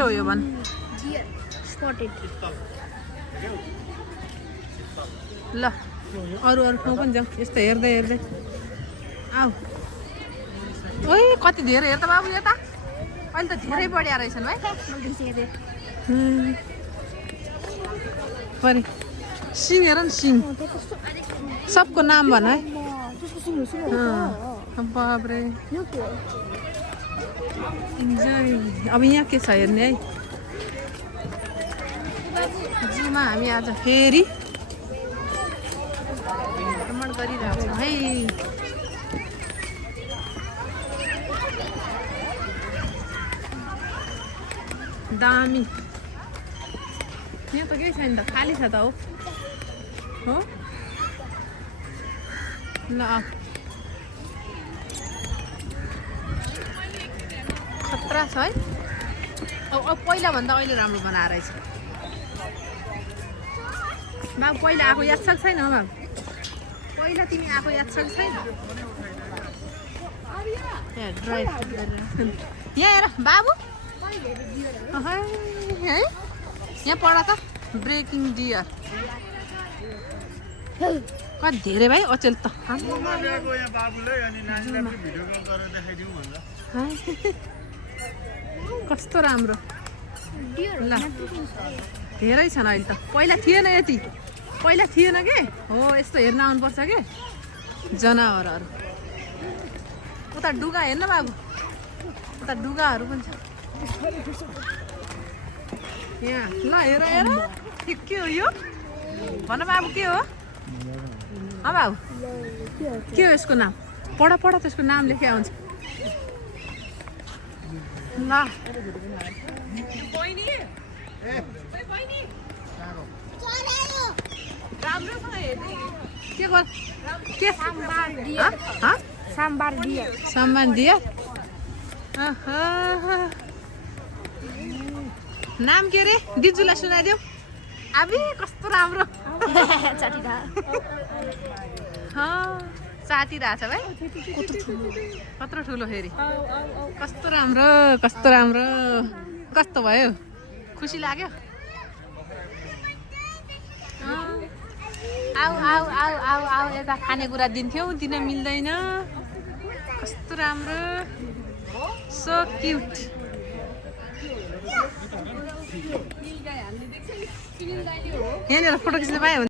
हो यो भन्? ल अरू ठाउँ पनि जाउँ यस्तो हेर्दै हेर्दै आऊ। ओइ कति धेरै हेर त बाबु यता अहिले त धेरै बढिया रहेछन् है। परे सिङ हेर न सिङ सबको नाम भन है। बाब्रे अब यहाँ के छ हेर्ने है। जूमा हामी आज फेरि भ्रमण गरिरहेको छौँ है। दामी यहाँ त केही छैन त खाली छ त हो ल खतरा छ है। अब पहिलाभन्दा अहिले राम्रो बनाएर रहेछ बाबु। पहिला आएको याद छ छैन बाबु? पहिला तिमी आएको याद छ छैन? यहाँ हेर बाबु है यहाँ पढ त ब्रेकिङ डियर कति धेरै भाइ अचेल त। कस्तो राम्रो ल धेरै छन् अहिले त। पहिला थिएन यति, पहिला थिएन के हो। यस्तो हेर्न आउनुपर्छ के जनावरहरू। उता डुगा हेर्न बाबु, उता डुगाहरू पनि छ यहाँ। ल हेर हेर के हो यो भन बाबु के हो? बाबु के हो यसको नाम? पढ पढ त्यसको नाम लेखे आउँछ। ल साम्बार डियर नाम के रे? दिजुलाई सुनाइदेऊ। अबे कस्तो राम्रो चाटिरहेछ भाइ। कत्रो ठुलो फेरि कस्तो राम्रो कस्तो राम्रो। कस्तो भयो? खुसी लाग्यो? आऊ आऊ आऊ आऊ आऊ यता खानेकुरा दिन्थ्यौ दिन मिल्दैन। कस्तो राम्रो सो क्युट। यहाँनिर फोटो खिच्न पायो।